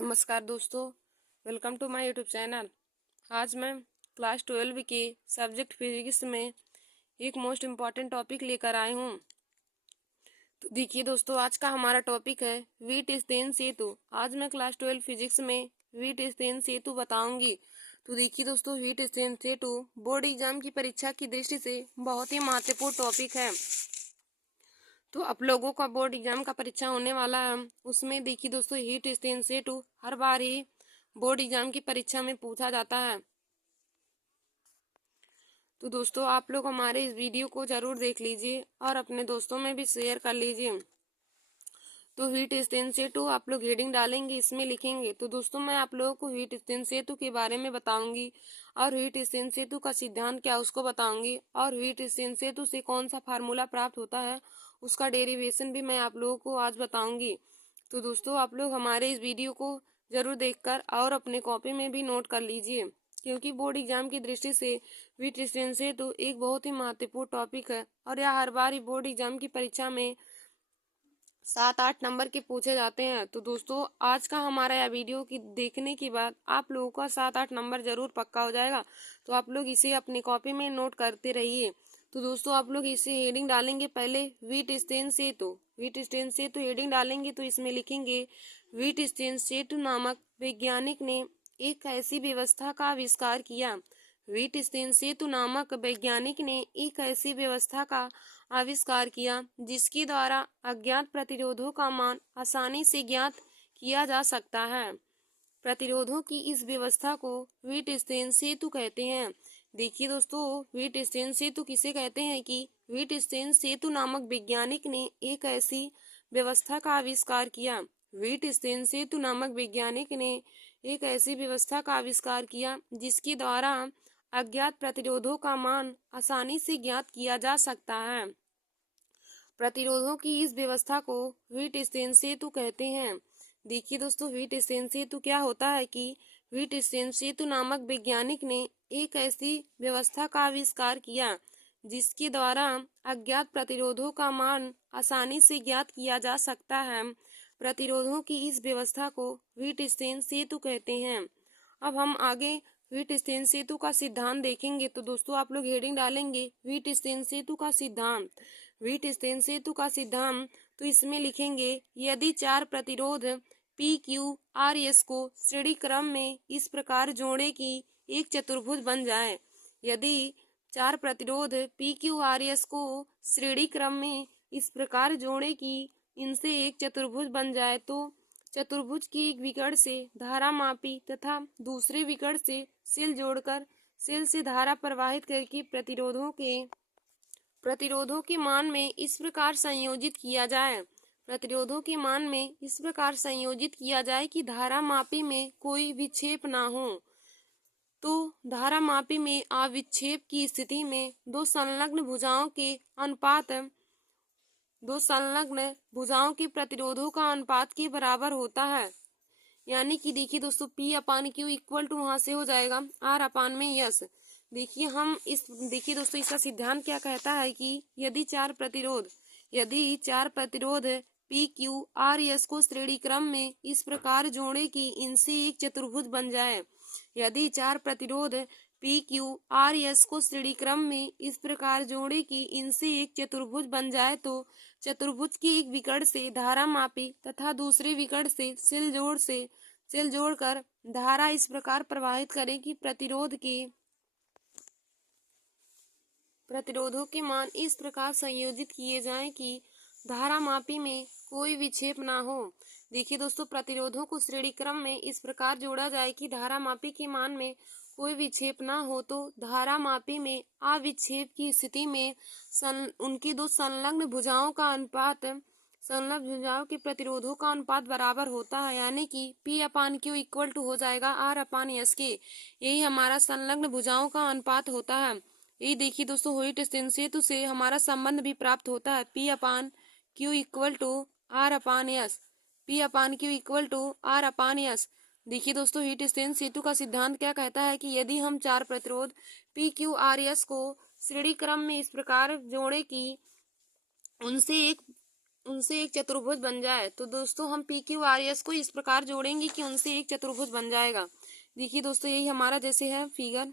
नमस्कार दोस्तों, welcome to my YouTube channel. आज मैं क्लास 12 के सब्जेक्ट फिजिक्स में एक मोस्ट इम्पॉर्टेंट टॉपिक लेकर आई हूँ। तो देखिए दोस्तों, आज का हमारा टॉपिक है व्हीटस्टीन सेतु। आज मैं क्लास 12 फिजिक्स में व्हीटस्टीन सेतु बताऊंगी। तो देखिए दोस्तों, व्हीटस्टीन सेतु बोर्ड एग्जाम की परीक्षा की दृष्टि से बहुत ही महत्वपूर्ण टॉपिक है। तो आप लोगों का बोर्ड एग्जाम का परीक्षा होने वाला है, उसमें देखिए दोस्तों व्हीटस्टीन सेतु हर बार ही बोर्ड एग्जाम की परीक्षा में पूछा जाता है। तो दोस्तों आप लोग हमारे इस वीडियो को जरूर देख लीजिए और अपने दोस्तों में भी शेयर कर लीजिए। तो व्हीटस्टीन सेतु आप लोग हेडिंग डालेंगे, इसमें लिखेंगे। तो दोस्तों मैं आप लोगों को व्हीटस्टीन सेतु के बारे में बताऊंगी और व्हीटस्टीन सेतु का सिद्धांत क्या उसको बताऊंगी और व्हीटस्टीन सेतु से कौन सा फार्मूला प्राप्त होता है उसका डेरिवेशन भी मैं आप लोगों को आज बताऊंगी। तो दोस्तों आप लोग हमारे इस वीडियो को जरूर देखकर और अपने कॉपी में भी नोट कर लीजिए, क्योंकि बोर्ड एग्जाम की दृष्टि से व्हीटस्टीन सेतु एक बहुत ही महत्वपूर्ण टॉपिक है और यह हर बार ही बोर्ड एग्जाम की परीक्षा में 7-8 नंबर के पूछे जाते हैं। तो दोस्तों आज का हमारा यह वीडियो की देखने के बाद आप लोगों का 7-8 नंबर जरूर पक्का हो जाएगा। तो आप लोग इसे अपनी कॉपी में नोट करते रहिए। तो दोस्तों आप लोग इसे हेडिंग डालेंगे, पहले व्हीटस्टीन सेतु। व्हीटस्टीन सेतु हेडिंग डालेंगे तो इसमें लिखेंगे व्हीटस्टीन सेतु नामक वैज्ञानिक ने एक ऐसी व्यवस्था का आविष्कार किया। व्हीटस्टीन सेतु नामक वैज्ञानिक ने एक ऐसी व्यवस्था का आविष्कार किया जिसके द्वारा अज्ञात प्रतिरोधों का मान आसानी से ज्ञात किया जा सकता है। प्रतिरोधों की इस व्यवस्था को व्हीटस्टीन सेतु कहते हैं। देखिए दोस्तों, व्हीटस्टीन सेतु किसे कहते हैं कि व्हीटस्टीन सेतु नामक वैज्ञानिक ने एक ऐसी व्यवस्था का आविष्कार किया। व्हीटस्टीन सेतु नामक वैज्ञानिक ने एक ऐसी व्यवस्था का आविष्कार किया जिसके द्वारा अज्ञात प्रतिरोधों का मान आसानी से ज्ञात किया जा सकता है। प्रतिरोधों की इस व्यवस्था को व्हीटस्टीन सेतु कहते हैं। देखिए दोस्तों, व्हीटस्टीन सेतु क्या होता है कि व्हीटस्टीन सेतु नामक वैज्ञानिक ने एक ऐसी व्यवस्था का आविष्कार किया जिसके द्वारा अज्ञात प्रतिरोधों का मान आसानी से ज्ञात किया जा सकता है। प्रतिरोधों की इस व्यवस्था को व्हीटस्टीन सेतु कहते हैं। अब हम आगे व्हीटस्टीन सेतु का सिद्धांत देखेंगे। तो दोस्तों आप लोग हेडिंग डालेंगे व्हीटस्टीन सेतु का सिद्धांत। व्हीटस्टीन सेतु का सिद्धांत तो इसमें लिखेंगे यदि चार प्रतिरोध पी क्यू आर एस को श्रेणी क्रम में इस प्रकार जोड़े कि एक चतुर्भुज बन जाए। यदि चार प्रतिरोध पी क्यू आर एस को श्रेणी क्रम में इस प्रकार जोड़े कि इनसे एक चतुर्भुज बन जाए तो चतुर्भुज की एक विकर्ण से धारा मापी तथा दूसरे विकर्ण से सेल जोड़कर सेल से धारा प्रवाहित करके प्रतिरोधों के मान में इस प्रकार संयोजित किया जाए। प्रतिरोधों के मान में इस प्रकार संयोजित किया जाए कि धारा मापी में कोई विक्षेप ना हो। तो धारा मापी में अविक्षेप की स्थिति में दो संलग्न भुजाओं के प्रतिरोधों का अनुपात के बराबर होता है। यानी कि देखिए दोस्तों, P upon Q equal to वहां से हो जाएगा R अपान में यस। देखिए दोस्तों, इसका सिद्धांत क्या कहता है कि यदि चार प्रतिरोध P Q R S को श्रेणी क्रम में इस प्रकार जोड़े कि इनसे एक चतुर्भुज बन जाए। यदि चार प्रतिरोध P Q R S को श्रेणी क्रम में इस प्रकार जोड़े कि इनसे एक चतुर्भुज बन जाए तो चतुर्भुज की एक विकर्ण से धारा मापी तथा दूसरे विकर्ण से सेल जोड़कर धारा इस प्रकार प्रवाहित करे कि प्रतिरोधों के मान इस प्रकार संयोजित किए जाएं कि धारा मापी में कोई विक्षेप ना हो। देखिए दोस्तों, प्रतिरोधों को श्रेणी क्रम में इस प्रकार जोड़ा जाए कि धारा मापी के मान में कोई विक्षेप ना हो। तो धारा मापी में अविक्षेप की स्थिति में उनकी दो संलग्न भुजाओं के प्रतिरोधों का अनुपात बराबर होता है। यानी कि P upon Q equal to हो जाएगा R अपान S के। यही हमारा संलग्न भुजाओं का अनुपात होता है। यही देखिए दोस्तों, व्हीटस्टीन सेतु से हमारा संबंध भी प्राप्त होता है P upon Q equal to R upon S। P upon Q equal to R upon S। देखिए दोस्तों, व्हीटस्टीन सेतु का सिद्धांत क्या कहता है कि यदि हम चार प्रतिरोध P Q R S को श्रेणी क्रम में इस प्रकार जोड़े कि उनसे एक चतुर्भुज बन जाए। तो दोस्तों हम पी क्यू आर एस को इस प्रकार जोड़ेंगे कि उनसे एक चतुर्भुज बन जाएगा। देखिए दोस्तों यही हमारा जैसे है फिगर।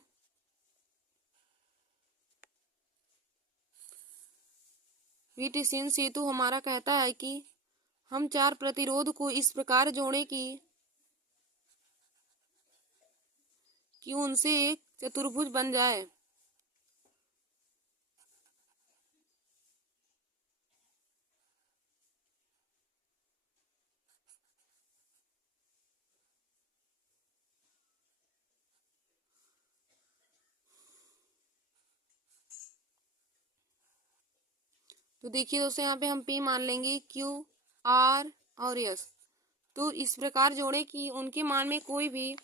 व्हिटिसिन सेतु हमारा कहता है कि हम चार प्रतिरोध को इस प्रकार जोड़े कि उनसे एक चतुर्भुज बन जाए। तो देखिए दोस्तों यहाँ पे हम P मान लेंगे, Q, R और S। तो इस प्रकार जोड़े कि उनके मान में कोई भी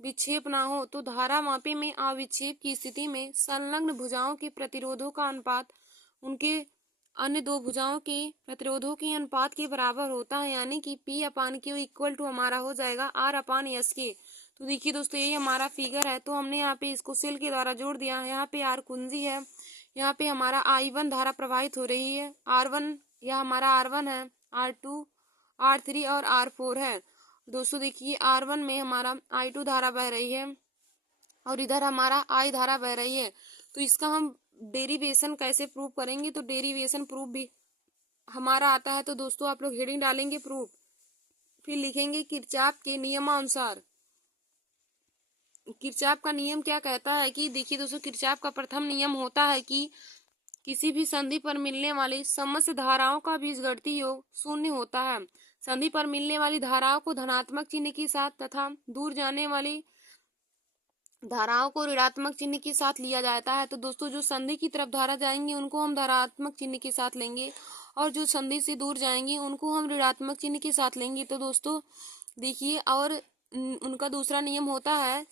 विक्षेप ना हो। तो धारा मापे में अविक्षेप की स्थिति में संलग्न भुजाओं के प्रतिरोधों का अनुपात उनके अन्य दो भुजाओं के प्रतिरोधों के अनुपात के बराबर होता है, यानी कि P upon Q equal to हमारा हो जाएगा R अपान S के। तो देखिए दोस्तों ये हमारा फिगर है। तो हमने यहाँ पे इसको सेल के द्वारा जोड़ दिया है। यहाँ पे R कुंजी है, यहाँ पे हमारा I1 धारा प्रवाहित हो रही है। R1 यह हमारा R1 है, R2, R3 और R4 है। दोस्तों देखिए R1 में हमारा I2 धारा बह रही है और इधर हमारा I धारा बह रही है। तो इसका हम डेरिवेशन कैसे प्रूव करेंगे? तो डेरिवेशन प्रूफ भी हमारा आता है। तो दोस्तों आप लोग हेडिंग डालेंगे प्रूफ, फिर लिखेंगे किरचॉफ के नियमानुसार। किरचॉफ का नियम क्या कहता है कि देखिए दोस्तों किरचॉफ का प्रथम नियम होता है कि किसी भी संधि पर मिलने वाली समस्त धाराओं का बीजगणितीय योग शून्य होता है। संधि पर मिलने वाली धाराओं को धनात्मक चिन्ह के साथ तथा दूर जाने वाली धाराओं को ऋणात्मक चिन्ह के साथ लिया जाता है। तो दोस्तों जो संधि की तरफ धारा जाएंगी उनको हम धनात्मक चिन्ह के साथ लेंगे और जो संधि से दूर जाएंगी उनको हम ऋणात्मक चिन्ह के साथ लेंगे। तो दोस्तों देखिए और उनका दूसरा नियम होता है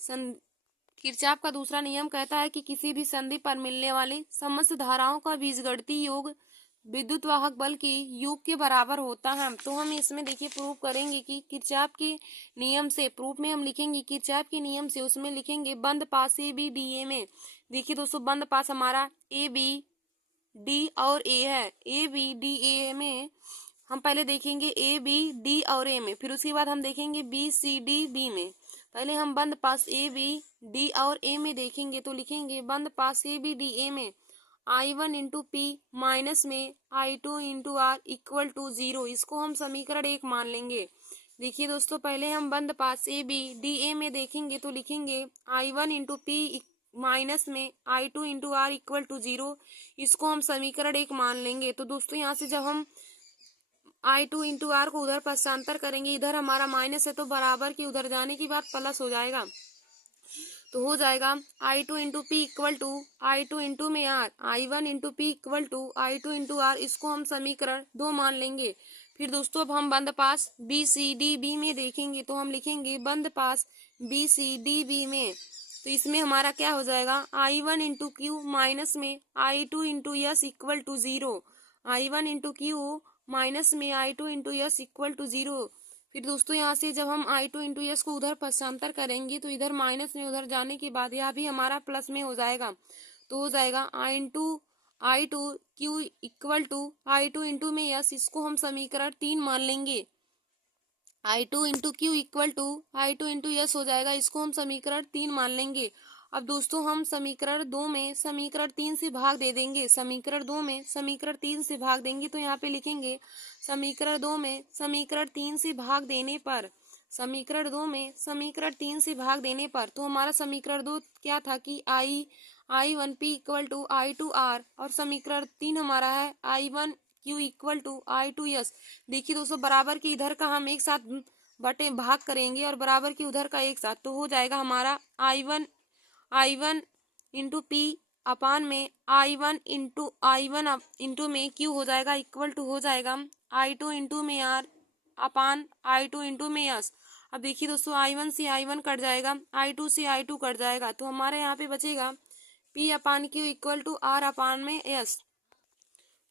किरचॉफ का दूसरा नियम कहता है कि किसी भी संधि पर मिलने वाली समस्त धाराओं का बीजगणितीय योग विद्युत वाहक बल के योग के बराबर होता है। तो हम इसमें देखिए प्रूव करेंगे कि किरचॉफ के नियम से, प्रूफ में हम लिखेंगे किरचॉफ के नियम से, उसमें लिखेंगे बंद पास ए बी डी ए में। देखिए दोस्तों बंद पास हमारा ए बी डी और ए है। ए बी डी ए में हम पहले देखेंगे ए बी डी और ए में, फिर उसके बाद हम देखेंगे बी सी डी बी में। पहले हम बंद पास ए बी डी और ए में देखेंगे तो लिखेंगे बंद पास ए बी डी ए में I1 इंटू पी माइनस में I2 into are equal to 0। इसको हम समीकरण 1 मान लेंगे। देखिए दोस्तों पहले हम बंद पास ए बी डी ए में देखेंगे तो लिखेंगे I1 इंटू पी माइनस में I2 into are equal to 0। इसको हम समीकरण 1 मान लेंगे। तो दोस्तों यहाँ से जब हम I2 इंटू आर को उधर पक्षांतर करेंगे, इधर हमारा माइनस है तो बराबर की उधर जाने की बात प्लस हो जाएगा। तो हो जाएगा I2 into P equal to I2 into में R I1 into P equal to I2 into R. इसको हम समीकरण 2 मान लेंगे। फिर दोस्तों अब हम बंद पास बी सी डी बी में देखेंगे तो हम लिखेंगे बंद पास बी सी डी बी में। तो इसमें हमारा क्या हो जाएगा I1 इंटू क्यू माइनस में I2 into S equal to 0। I1 into Q minus में I2 into S equal to 0। फिर दोस्तों यहाँ से जब हम I2 इंटू यस को उधर पक्षांतर करेंगे तो इधर माइनस में उधर जाने के बाद यह भी हमारा प्लस में हो जाएगा। तो हो जाएगा I2 Q equal to I2 into में यस। इसको हम समीकरण 3 मान लेंगे। I2 into Q equal to I2 into S हो जाएगा। इसको हम समीकरण 3 मान लेंगे। अब दोस्तों हम समीकरण 2 में समीकरण 3 से भाग दे देंगे। समीकरण 2 में समीकरण 3 से भाग देंगे तो यहाँ पे लिखेंगे समीकरण 2 में समीकरण 3 से भाग देने पर, समीकरण 2 में समीकरण 3 से भाग देने पर तो हमारा समीकरण 2 क्या था कि I1 P equal to I2 R और समीकरण 3 हमारा है I1 Q equal to I2 S। देखिए दोस्तों बराबर की इधर का हम एक साथ बटे भाग करेंगे और बराबर की उधर का एक साथ, तो हो जाएगा हमारा I1 इंटू पी अपान में I1 इंटू में Q हो जाएगा इक्वल टू हो जाएगा I2 इंटू में R अपान I2 इंटू में S। अब देखिए दोस्तों I1 से I1 कट जाएगा, I2 से I2 कट जाएगा, तो हमारे यहाँ पे बचेगा P upon Q equal to R upon में S।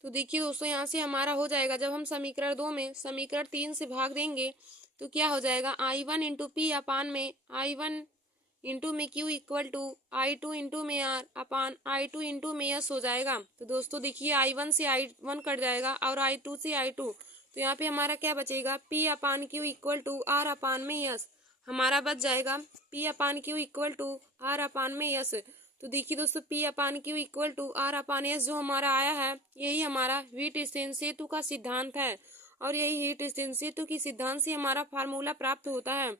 तो देखिए दोस्तों यहाँ से हमारा हो जाएगा जब हम समीकरण 2 में समीकरण 3 से भाग देंगे तो क्या हो जाएगा I1 इंटू पी अपान में I1 इंटू में Q equal to I2 into में आर अपान I2 इंटू में एस हो जाएगा। तो दोस्तों देखिए I1 से I1 कट जाएगा और I2 से I2, तो यहाँ पे हमारा क्या बचेगा, P upon Q equal to R upon में एस हमारा बच जाएगा P upon Q equal to R upon में एस। तो देखिए दोस्तों P upon Q equal to R upon S जो हमारा आया है, यही हमारा हीट एक्सचेंज सेतु का सिद्धांत है और यही हीट एक्सचेंज सेतु की सिद्धांत से हमारा फार्मूला प्राप्त होता है।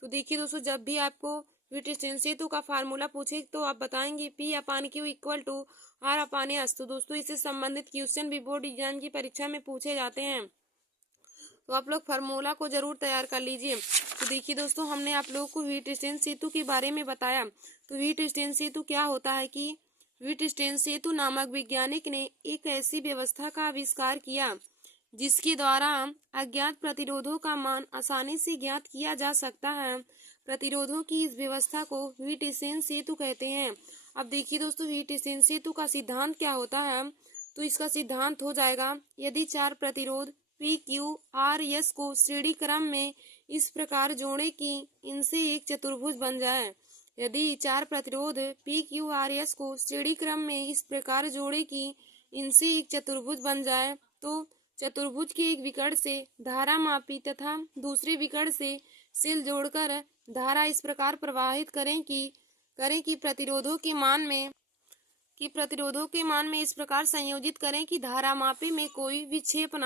तो देखिए दोस्तों जब भी आपको हीट एक्सचेंज सेतु का फार्मूला पूछे तो आप बताएंगे P upon Q equal to R upon S. तो दोस्तों इससे संबंधित क्वेश्चन भी बोर्ड एग्जाम की परीक्षा में पूछे जाते हैं, तो आप लोग फार्मूला को जरूर तैयार कर लीजिए। तो देखिए दोस्तों हमने आप लोगों को हीट एक्सचेंज सेतु के बारे में बताया। तो हीट एक्सचेंज सेतु क्या होता है कि हीट एक्सचेंज सेतु नामक वैज्ञानिक ने एक ऐसी व्यवस्था का आविष्कार किया जिसके द्वारा अज्ञात प्रतिरोधों का मान आसानी से ज्ञात किया जा सकता है। प्रतिरोधों की इस व्यवस्था को हीट एक्सचेंज सेतु कहते हैं। अब देखिए दोस्तों हीट एक्सचेंज सेतु का सिद्धांत क्या होता है, तो इसका सिद्धांत हो जाएगा यदि चार प्रतिरोध P Q R S को श्रेणी क्रम में इस प्रकार जोड़े कि इनसे एक चतुर्भुज बन जाए। यदि चार प्रतिरोध P Q R S को श्रेणी क्रम में इस प्रकार जोड़े कि इनसे एक चतुर्भुज बन जाए तो चतुर्भुज के एक विकर्ण से धारा मापी तथा दूसरे विकर्ण से सिल जोड़कर धारा इस प्रकार प्रवाहित करें कि प्रतिरोधों के मान में इस प्रकार संयोजित करें कि धारा मापी में कोई विक्षेप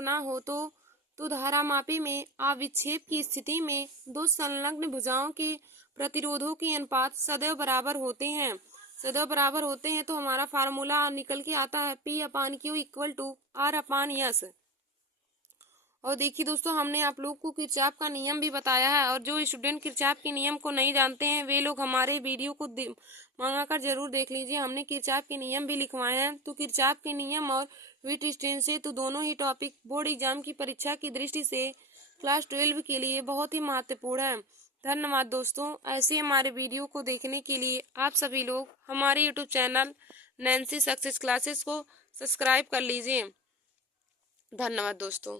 ना हो तो धारा मापी में अविक्षेप की स्थिति में दो संलग्न भुजाओं के प्रतिरोधों के अनुपात सदैव बराबर होते हैं। तो हमारा फार्मूला निकल के आता है P upon Q equal to R upon S. और देखिए दोस्तों हमने आप लोग को किरचॉफ का नियम भी बताया है, और जो स्टूडेंट किरचॉफ के नियम को नहीं जानते हैं वे लोग हमारे वीडियो को मंगा कर जरूर देख लीजिए। हमने किरचॉफ के नियम भी लिखवाए हैं। तो किरचॉफ के नियम और हीट एक्सचेंज से तो दोनों ही टॉपिक बोर्ड एग्जाम की परीक्षा की दृष्टि से क्लास 12 के लिए बहुत ही महत्वपूर्ण है। धन्यवाद दोस्तों। ऐसे हमारे वीडियो को देखने के लिए आप सभी लोग हमारे YouTube channel Nancy success classes को सब्सक्राइब कर लीजिए। धन्यवाद दोस्तों।